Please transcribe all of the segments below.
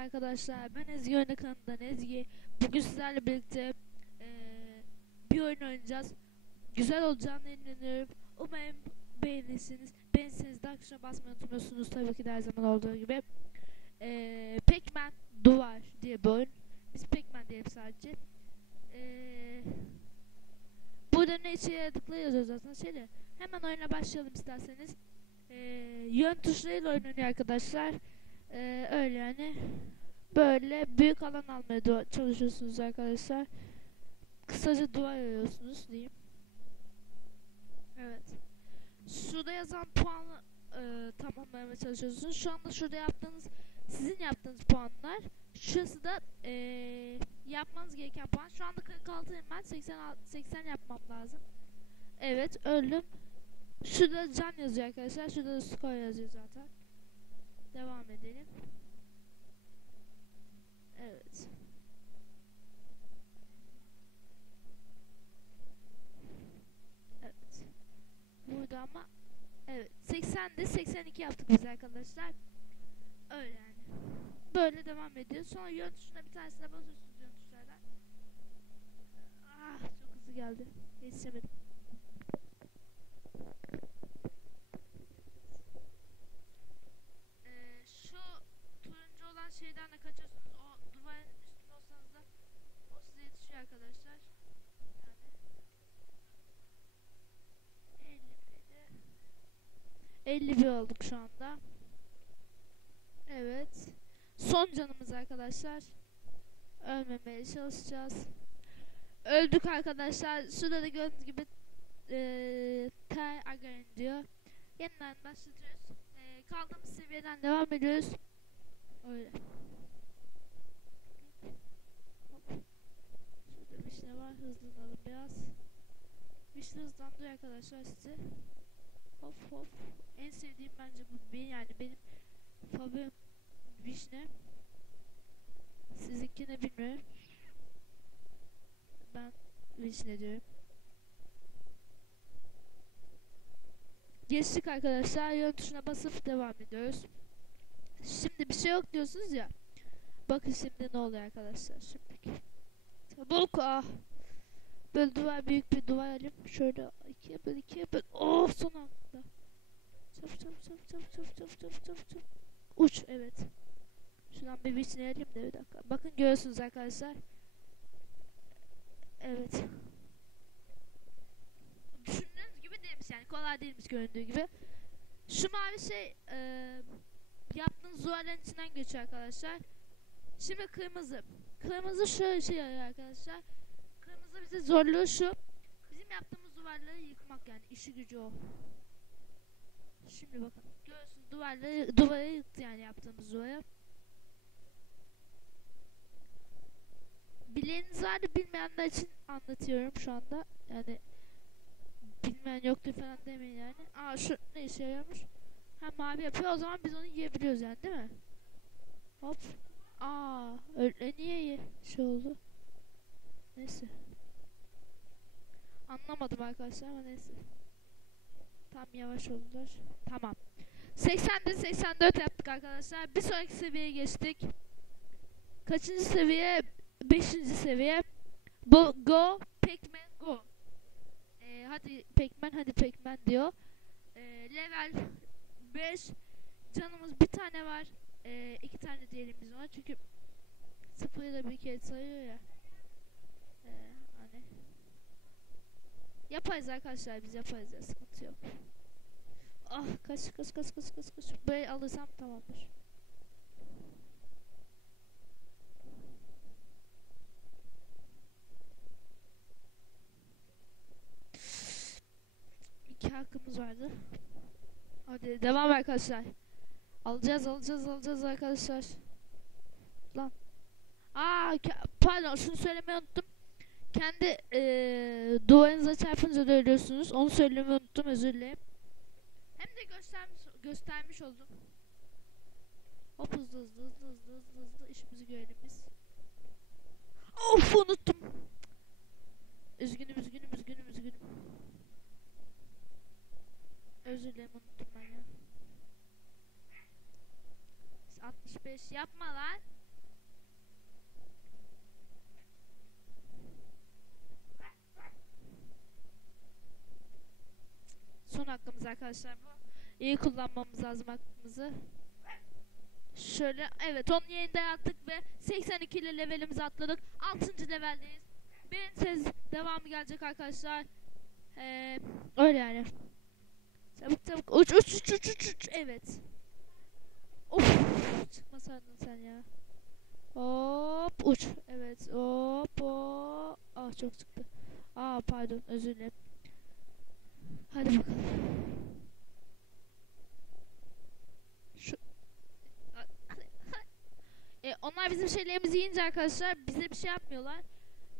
arkadaşlar. Ben Ezgi Oyna kanalından Ezgi. Bugün sizlerle birlikte eee, bir oyun oynayacağız. Güzel olacağını inanıyorum. Umarım beğenirsiniz. Beğenirseniz de akışına basmayı unutmuyorsunuz tabii ki de her zaman olduğu gibi. Eee Pac-Man Duvar diye bir oyun. Biz Pac-Man diyelim sadece. Eee burada ne işe yaradıkları yazıyor zaten. Şöyle hemen oyuna başlayalım isterseniz. Eee yön tuşlarıyla oynanıyor arkadaşlar. Ee, öyle yani. Böyle büyük alan almaya çalışıyorsunuz arkadaşlar. Kısaca duvar arıyorsunuz diyeyim. Evet. Şurada yazan puanı e, tamamlamaya çalışıyorsunuz. Şu anda şurada yaptığınız sizin yaptığınız puanlar. Şurası da e, yapmanız gereken puan. Şu anda 46 ben 80 80 yapmam lazım. Evet öldüm. Şurada can yazıyor arkadaşlar. Şurada da skor yazıyor zaten. Devam edelim. Evet. Evet. Burada ama evet 80'de 82 yaptık biz arkadaşlar. Öyle yani. Böyle devam ediyor. Sonra yön tuşuna bir tanesine basıyorsunuz yön tuşlardan. Ah çok hızlı geldi. Yetişemedim. Ee, şu turuncu olan şeyden de kaçıyorsunuz. O duvarın üstünde olsanız da o size yetişiyor arkadaşlar. Yani 50 51 olduk şu anda. Evet. Son canımız arkadaşlar. Ölmemeye çalışacağız. Öldük arkadaşlar. Şurada da gördüğünüz gibi eee ter again diyor. Yeniden başlatıyoruz. Eee, kaldığımız seviyeden devam ediyoruz. Öyle. Şurada bir şey var. Hızlanalım biraz. Vişne hızlandırıyor arkadaşlar sizi. Hop hop. En sevdiğim bence bu yani benim favorim vişne. Sizinkini bilmiyorum. Ben vişne diyorum. Geçtik arkadaşlar. Yön tuşuna basıp devam ediyoruz. Şimdi bir şey yok diyorsunuz ya. Bakın şimdi ne oluyor arkadaşlar. Şimdi. Çabuk ah. Böyle duvar büyük bir duvar alayım. Şöyle ikiye böl ikiye böl. Oh son anda. Çabuk çabuk çabuk çabuk çabuk çabuk çabuk çabuk çabuk. Uç evet. Şuradan bir biçine alayım da bir dakika. Bakın görüyorsunuz arkadaşlar. Evet. Düşündüğünüz gibi değilmiş yani kolay değilmiş göründüğü gibi. Şu mavi şey e, yaptığınız duvarların içinden geçiyor arkadaşlar. Şimdi kırmızı. Kırmızı şöyle şey arkadaşlar. Kırmızı bize zorluyor şu. Bizim yaptığımız duvarları yıkmak yani işi gücü o. Şimdi bakın. Görüyorsunuz duvarları, duvarı yıktı yani yaptığımız duvarı. Bileğiniz vardı bilmeyenler için anlatıyorum şu anda. Yani bilmeyen yoktu falan demeyin yani. Aa şu ne işe yarıyormuş? Ha mavi yapıyor o zaman biz onu yiyebiliyoruz yani değil mi? Hop. Aa öyle niye ye şey oldu? Neyse. Anlamadım arkadaşlar ama neyse. Tam yavaş oldular. Tamam. 80'de 84 yaptık arkadaşlar. Bir sonraki seviyeye geçtik. Kaçıncı seviye? 5. seviye. Bu go Pac-Man go. Ee, hadi Pac-Man hadi Pac-Man diyor. Ee, level 5 canımız bir tane var. Ee, iki tane diyelim biz ona çünkü sıfırı da bir kere sayıyor ya. Ee, hani yaparız arkadaşlar biz yaparız ya sıkıntı yok. Ah kaç kaç kaç kaç kaç kaç. Böyle alırsam tamamdır. İki hakkımız vardı. Hadi devam arkadaşlar. Alacağız alacağız alacağız arkadaşlar. Lan. Aa pardon şunu söylemeyi unuttum. Kendi eee duvarınıza çarpınca da ölüyorsunuz. Onu söylemeyi unuttum özür dilerim. Hem de göstermiş göstermiş oldum. Hop hızlı hızlı hızlı hızlı hızlı hızlı işimizi görelim biz. Of unuttum. Üzgünüm üzgünüm üzgünüm üzgünüm. Özür dilerim unuttum ben ya. 65 yapma lan. Hakkımız arkadaşlar bu. İyi kullanmamız lazım hakkımızı. Şöyle evet onu yeniden yaptık ve 82 ile levelimizi atladık. 6. leveldeyiz. Beğenirseniz devamı gelecek arkadaşlar. Ee, öyle yani. Çabuk çabuk uç uç uç uç uç uç. Evet. Of çıkmasaydın sen ya. Hop uç. Evet hop hop. Ah çok çıktı. Aa pardon özür dilerim. Hadi bakalım. Şu e, onlar bizim şeylerimizi yiyince arkadaşlar bize bir şey yapmıyorlar.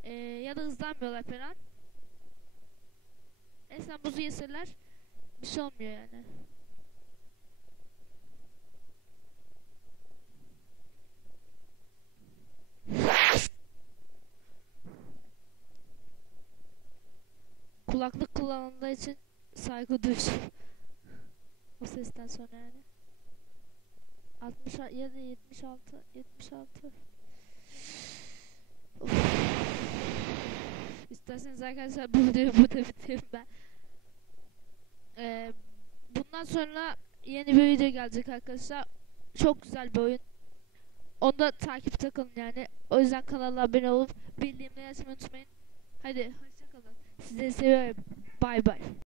E, ya da hızlanmıyorlar falan. Esen buzu yeseler bir şey olmuyor yani. Kulaklık kullanıldığı için saygı duyuyorum. o sesten sonra yani. 67 76 76 Of. İsterseniz arkadaşlar bu videoyu burada bitireyim ben. Ee, bundan sonra yeni bir video gelecek arkadaşlar. Çok güzel bir oyun. Onda takipte kalın yani. O yüzden kanala abone olup bildirimleri açmayı unutmayın. Hadi hoşçakalın. Sizi seviyorum. Bay bay.